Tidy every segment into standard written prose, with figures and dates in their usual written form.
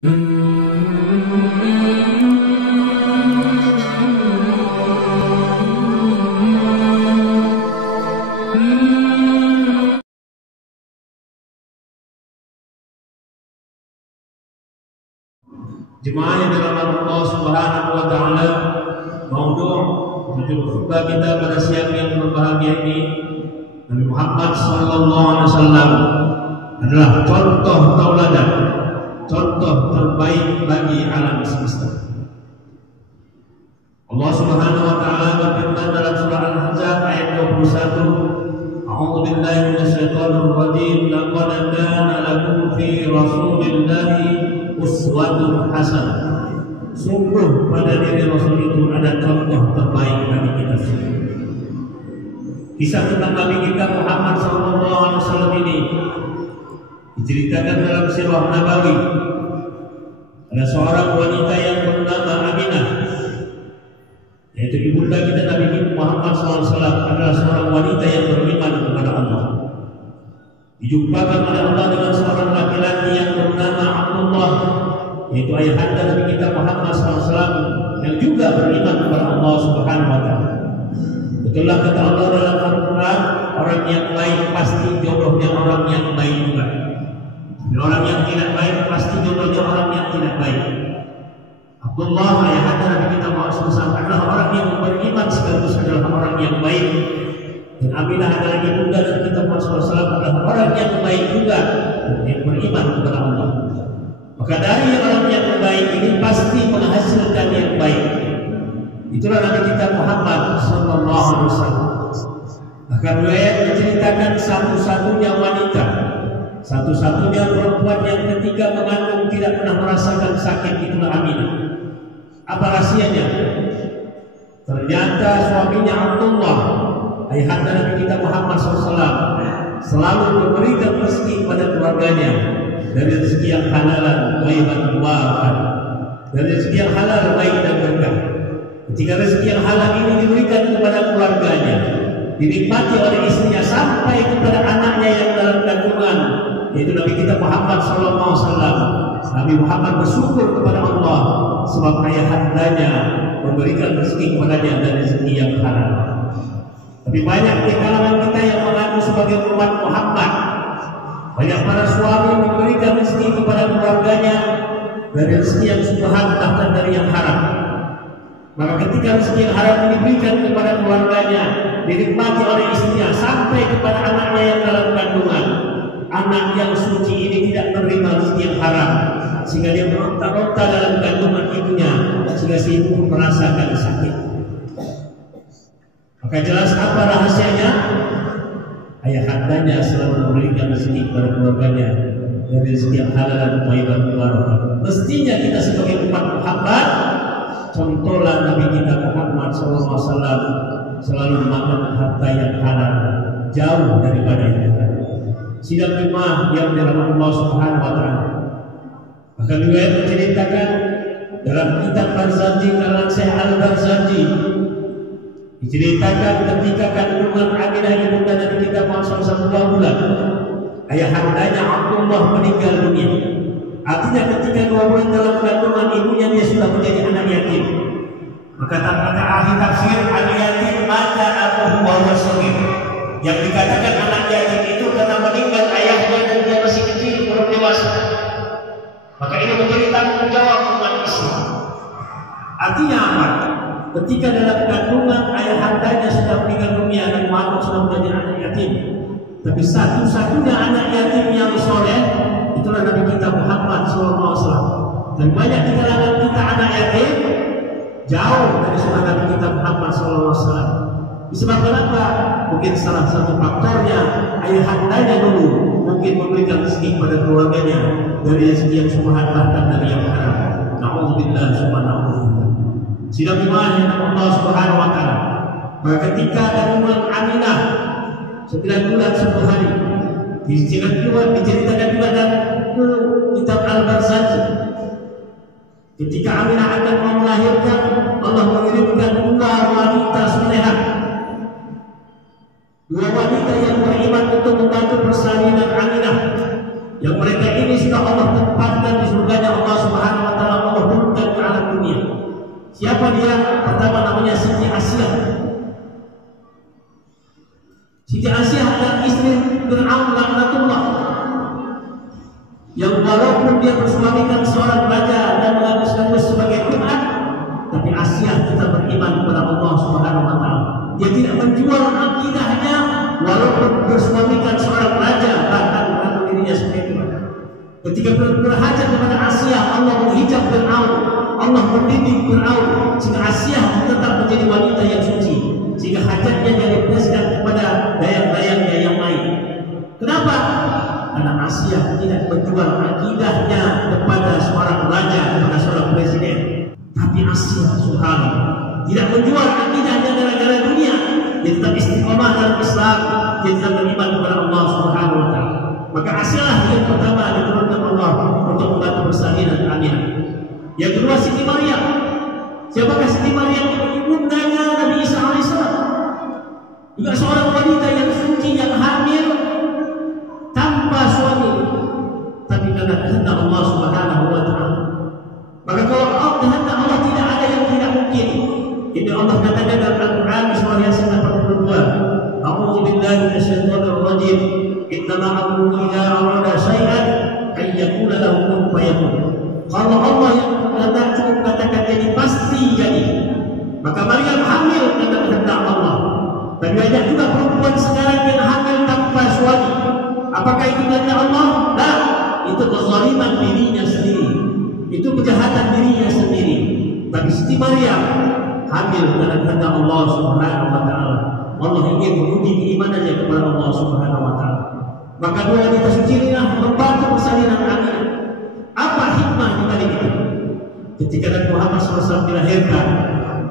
Jemaah yang dirahmati Allah Subhanahu wa taala, maudhu' judul khutbah kita pada siang yang berbahagia ini, Nabi Muhammad sallallahu alaihi wasallam adalah contoh tauladan, contoh terbaik bagi alam semesta. Allah Subhanahu wa taala berfirman dalam surah Al-Ahzab ayat 21, A'udzu billahi minasyaitonir rajim, laqad kana lakum fi rasulillahi uswatun hasanah. Sungguh pada diri Rasul itu ada contoh terbaik bagi kita semua. Kisah tentang Nabi kita Muhammad SAW ini diceritakan dalam sirah Nabawi. Ada seorang wanita yang bernama Aminah, yaitu ibunda kita Nabi Muhammad SAW, adalah seorang wanita yang beriman kepada Allah. Dijumpakan oleh Allah dengan seorang laki-laki yang bernama Abdullah, yaitu ayahanda Nabi kita Muhammad SAW, yang juga beriman kepada Allah Subhanahu wa taala. Betullah kata Allah dalam Al-Quran, orang yang baik pasti jodohnya orang yang baik juga. Dan orang yang tidak baik pasti jodohnya orang yang tidak baik. Abdullah ayahanda Nabi kita Muhammad SAW adalah orang yang beriman sekaligus adalah orang yang baik. Dan Aminah adalah ibunda Nabi kita Muhammad SAW adalah orang yang baik juga, yang beriman kepada Allah. Maka dari orang yang baik ini pasti menghasilkan yang baik. Itulah Nabi kita Muhammad sallallahu alaihi wasallam. Bahkan riwayat menceritakan satu-satunya wanita, satu-satunya perempuan yang ketika mengandung tidak pernah merasakan sakit, itulah Aminah. Apa rahasianya? Ternyata suaminya Abdullah, ayahanda Nabi kita Muhammad SAW, selalu memberikan rezeki kepada keluarganya, dari rezeki yang halal, baik dan mubarakan, dari rezeki yang halal, baik dan berkah. Ketika rezeki yang halal ini diberikan kepada keluarganya, dinikmati oleh istrinya sampai kepada anaknya yang dalam kandungan, yaitu Nabi kita Muhammad SAW. Nabi Muhammad bersyukur kepada Allah sebab ayahandanya memberikan rezeki kepadanya dari rezeki yang halal. Tapi banyak di kalangan kita yang mengaku sebagai umat Muhammad, banyak para suami memberikan rezeki kepada keluarganya dari rezeki yang subhan, bahkan dari yang haram. Maka ketika rezeki yang haram diberikan kepada keluarganya, dinikmati oleh istrinya sampai kepada anaknya yang dalam kandungan, anak yang suci ini tidak menerima rezeki yang haram, sehingga dia meronta-ronta dalam kandungan ibunya, sehingga si ibu merasakan sakit. Maka jelas apa rahasianya? Ayahandanya selalu memberikan rezeki kepada keluarganya dari rezeki yang halal dan thayyiban mubarakah. Mestinya kita sebagai umat Muhammad, contohlah Nabi kita Muhammad SAW, selalu memakan harta yang halal, jauh daripada yang haram. Sidang jemaah yang dirahmati Allah Subhanahu wa taala. Bahkan juga menceritakan dalam kitab Barzanji karangan Syekh Al-Barzanji, diceritakan ketika kandungan Aminah ibunda Nabi kita Muhammad SAW 2 bulan, ayahandanya Abdullah meninggal dunia. Artinya ketika 2 bulan dalam kandungan ibunya dia sudah menjadi anak yatim. Maka kata ahli tafsir, anak yatim maka abuhu wa huwa shaghir. Yang dikatakan anak yatim itu karena meninggal ayahnya dan dia masih kecil, belum dewasa. Maka ini menjadi tanggung jawab umat Islam. Artinya apa? Ketika dalam kandungan ayahandanya sudah meninggal dunia dan Muhammad sudah menjadi anak yatim, tapi satu-satunya anak yatim yang soleh itulah Nabi kita Muhammad SAW. Dan banyak di kalangan kita anak yatim jauh dari sunnah Nabi kita Muhammad SAW. Disebabkan apa? Mungkin salah satu faktornya ayahandanya dulu mungkin memberikan rezeki kepada keluarganya dari rezeki yang subhan, bahkan dari yang haram. Na'udzubillah subhanahu. Sidang jemaah yang Allah Subhanahu wa taala. Maka ketika kandungan Aminah 9 bulan 10 hari, diceritakan juga dalam kitab Al-Barzanji, ketika Aminah akan mau melahirkan, Allah mengirimkan 2 wanita salehah, 2 wanita yang beriman untuk membantu persalinan Aminah, yang mereka ini sudah Allah tempatkan di surganya Allah Subhanahu Siapa dia? Pertama namanya Siti Asyah. Siti Asyah adalah istri Fir'aun laknatullah, yang walaupun dia bersuamikan seorang raja dan mengaku sebagai Tuhan, tapi Asyah tetap beriman kepada Allah Subhanahu wa taala. Dia tidak menjual akidahnya walaupun bersuamikan seorang raja, bahkan mengaku dirinya sebagai Tuhan. Ketika berhajat kepada Asyah, Allah menghijab Fir'aun, Allah mendidik Fir'aun sehingga Asyah tetap menjadi wanita yang suci, sehingga hajatnya dilepaskan kepada dayang-dayangnya yang lain. Kenapa? Karena Asyah tidak menjual akidahnya kepada seorang raja, kepada seorang presiden. Tapi Asyah subhanallah tidak menjual akidahnya gara-gara dunia. Dia tetap istiqomah dalam Islam, dia tetap beriman kepada Allah Subhanahu wa taala. Maka Asyah yang pertama diturunkan Allah untuk membantu persalinan Aminah. Yang kedua Siti Maryam. Siapakah Siti Maryam? Ibundanya Nabi Isa alaihissalam. Juga seorang wanita yang suci, yang hamil tanpa suami, tapi karena kehendak Allah Subhanahu wa taala. Maka kalau kehendak Allah tidak ada yang tidak mungkin. Ini Allah katakan dalam Al-Qur'an surah Yasin 42. A'udzu billahi minasyaitonir rajim. Innama amruhu idza arada syai'an ay yaqula lahu kun fayakun. Kalau Allah yang berkehendak cukup katakan jadi pasti jadi. Maka Maryam hamil karena kehendak Allah. Dan banyak juga perempuan sekarang yang hamil tanpa suami. Apakah itu kehendak Allah? Nah, itu kezaliman dirinya sendiri. Itu kejahatan dirinya sendiri. Tapi Siti Maryam hamil karena kehendak Allah Subhanahu wa taala. Allah ingin menguji keimanannya kepada Allah Subhanahu wa taala. Maka dua wanita suci ini membantu persalinan Aminah. Apa hikmah di balik itu? Ketika Nabi Muhammad SAW dilahirkan,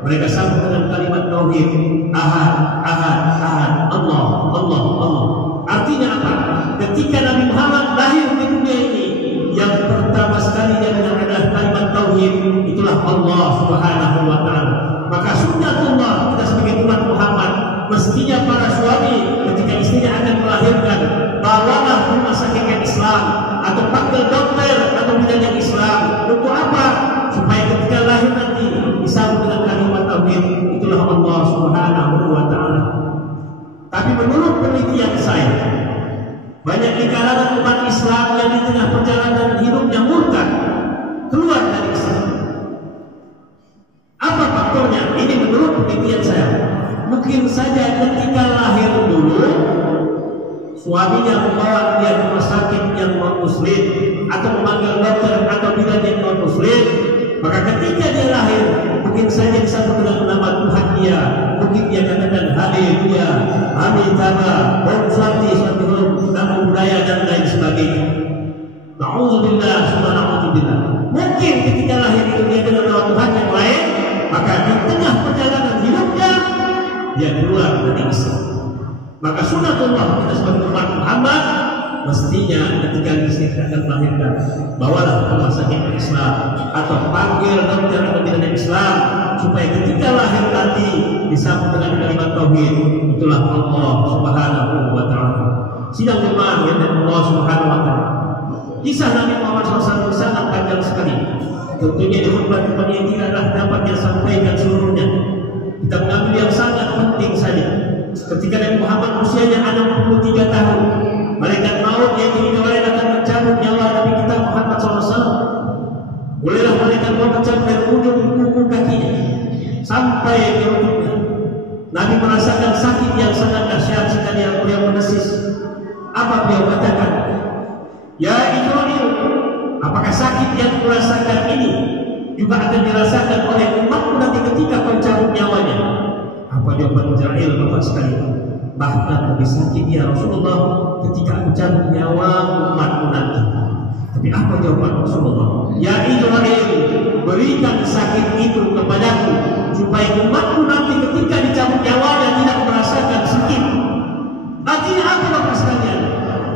mereka sambut dengan kalimat tauhid, ahad, ahad, ahad, Allah, Allah, Allah. Artinya apa? Ketika Nabi Muhammad lahir di dunia ini, yang pertama sekali dia dengar adalah kalimat tauhid, itulah Allah Subhanahu wa taala. Maka sunnatullah kita sebagai umat Muhammad, mestinya para suami ketika istrinya akan melahirkan, bawalah rumah sakit yang Islam atau panggil dokter atau bidan yang Islam. Untuk apa? Supaya ketika lahir nanti disambut dengan kalimat tauhid, itulah Allah Subhanahu wa taala. Tapi menurut penelitian saya, banyak di kalangan umat Islam yang di tengah perjalanan hidupnya murtad, keluar dari Islam. Apa faktornya? Ini menurut penelitian saya. Mungkin saja ketika lahir dulu suaminya membawa dia ke rumah sakit yang non-muslim atau memanggil dokter atau bidan yang non-muslim, maka ketika dia lahir mungkin saja disambut dengan nama Tuhan dia, mungkin dia katakan haleluya, amitabha, om swanti, swanti hum, nama budaya dan lain sebagainya. Na'udzubillah, summa na'udzubillah. Mungkin ketika lahir itu dia dengan nama Tuhan yang lain, maka di tengah perjalanan hidupnya dia keluar dari Islam. Maka sunatullah kita sebagai umat Muhammad, mestinya ketika istri akan melahirkan, bawalah rumah sakit Islam atau panggil dokter atau bidan Islam, supaya ketika lahir nanti disambut dengan kalimat tauhid, itulah Allah Subhanahu wa taala. Sidang jemaah yang Allah Subhanahu wa taala. Kisah Nabi Muhammad SAW sangat panjang sekali. Tentunya di khutbah ini tidaklah dapat yang sampaikan seluruhnya. Kita mengambil yang sangat penting saja. Ketika Nabi Muhammad usianya 63 tahun, malaikat maut yang dikawal akan mencabut nyawa Nabi kita Muhammad SAW. Bolehlah malaikat maut mencabut dari ujung kuku kakinya sampai ke lututnya. Nabi merasakan sakit yang sangat dahsyat sekali yang beliau menesis. Apa beliau katakan? Ya Ibrahim, apakah sakit yang kurasakan ini juga akan dirasakan oleh umatku nanti ketika kau cabut nyawanya? Apa jawaban Israel Bapak sekalian? Bahkan lebih sakit ya Rasulullah ketika aku cabut nyawa umatku nanti. Tapi apa jawaban Rasulullah? Ya Israel, berikan sakit itu kepadaku supaya umatku nanti ketika dicabut nyawanya tidak merasakan sakit. Artinya apa Bapak sekalian?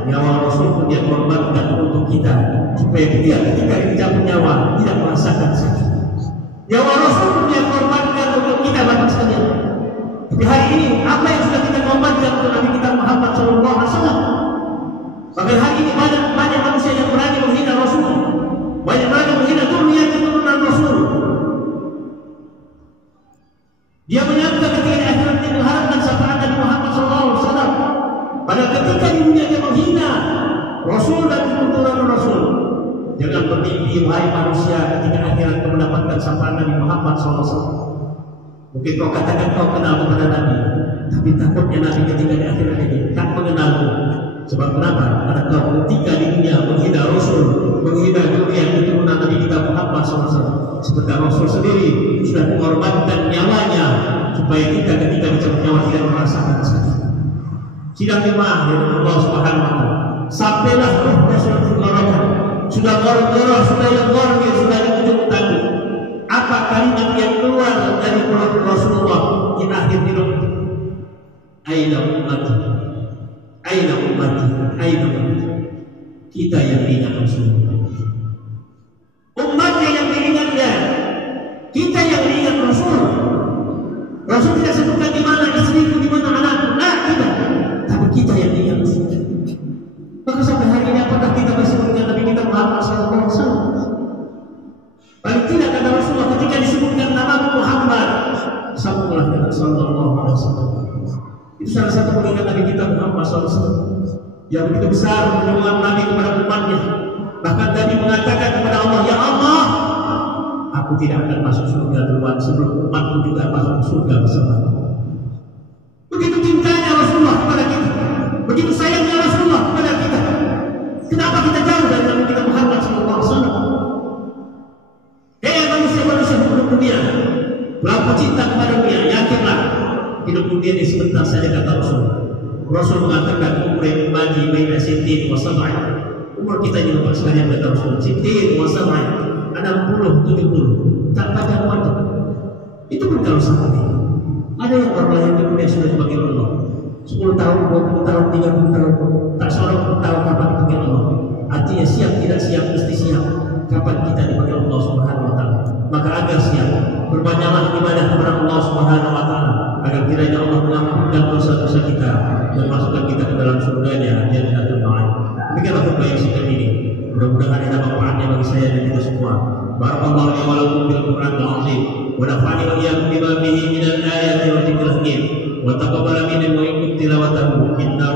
Nyawa Rasul pun dia korbankan untuk kita supaya dia ketika dicabut nyawa tidak merasakan sakit. Nyawa Rasul pun dia korbankan untuk kita Bapak sekalian. Tapi hari ini apa yang sudah kita korbankan untuk Nabi kita Muhammad SAW? Bahkan hari ini banyak manusia yang berani menghina Rasul, banyak berani menghina zuriyat keturunan Rasul. Rasul dan keturunan Rasul. Jangan bermimpi wahai manusia ketika akhirat kau mendapatkan sapaan Nabi Muhammad SAW. Mungkin kau katakan kau kenal kepada Nabi, tapi takutnya Nabi ketika di akhirat ini tak mengenalmu. Sebab kenapa? Karena kau ketika di dunia menghina Rasul, menghina dunia keturunan Nabi kita Muhammad SAW. Sebentar Rasul sendiri sudah mengorbankan nyawanya supaya kita ketika mencabut nyawa tidak merasakan sakit. Sidang jemaah dari Allah Subhanahu wa taala. Sampailah roh Rasul dikeluarkan. Sudah gorong-gorong, sudah legorgi, sudah ditunjuk takut. Apa kalimat yang keluar dari mulut Rasulullah di akhir hidup? Aina ummati, aina ummati, aina ummati. Kita yang diingat Rasulullah, umatnya yang diingatnya, kita yang diingat Rasul. Rasul tidak sebutkan di mana istriku, di mana anakku, nah tidak. Tapi kita yang diingat Rasul. Maka sampai hari ini apakah kita masih mengingat Nabi kita Muhammad SAW? Paling tidak kata Rasulullah ketika disebutkan nama Muhammad, sambunglah dengan sallallahu alaihi wasallam. Itu salah satu pengingat Nabi kita Muhammad SAW yang begitu besar mendoakan Nabi kepada umatnya. Bahkan Nabi mengatakan kepada Allah, ya Allah, aku tidak akan masuk surga duluan sebelum umatku juga masuk surga bersama. Begitu cintanya Rasulullah kepada kita, begitu sayangnya Rasulullah kepada kita. Kenapa kita jauh dari Nabi kita Muhammad SAW? Manusia hidup dunia, berapa cinta kepada dunia, yakinlah hidup dunia ini sebentar saja kata Rasul. Rasul mengatakan umur ummati baina sittin wa sab'in. Umur kita ini lupa sekalian kata Rasul, sittin wa sab'in, 60 70, tak pada waktu. Itu pun kalau sampai ada yang baru lahir di dunia sudah dipanggil Allah 10 tahun, 20 tahun, 30 tahun, tak seorang pun tahu kapan dipanggil Allah. Artinya siap tidak siap mesti siap kapan kita dipanggil Allah Subhanahu wa taala. Maka agar siap, berbanyaklah ibadah kepada Allah Subhanahu wa taala agar kiranya Allah mengampunkan dosa-dosa kita dan masukkan kita ke dalam surganya Jannatul Ma'ad. Demikianlah khutbah yang singkat ini. Mudah-mudahan ada manfaatnya bagi saya dan kita semua. Barakallahu li wa lakum bil Qur'anil azim wa nafa'ani wa iyyakum bima fihi minal ayati wa dzikril hakim wa taqabbal minni wa minkum tilawatahu innahu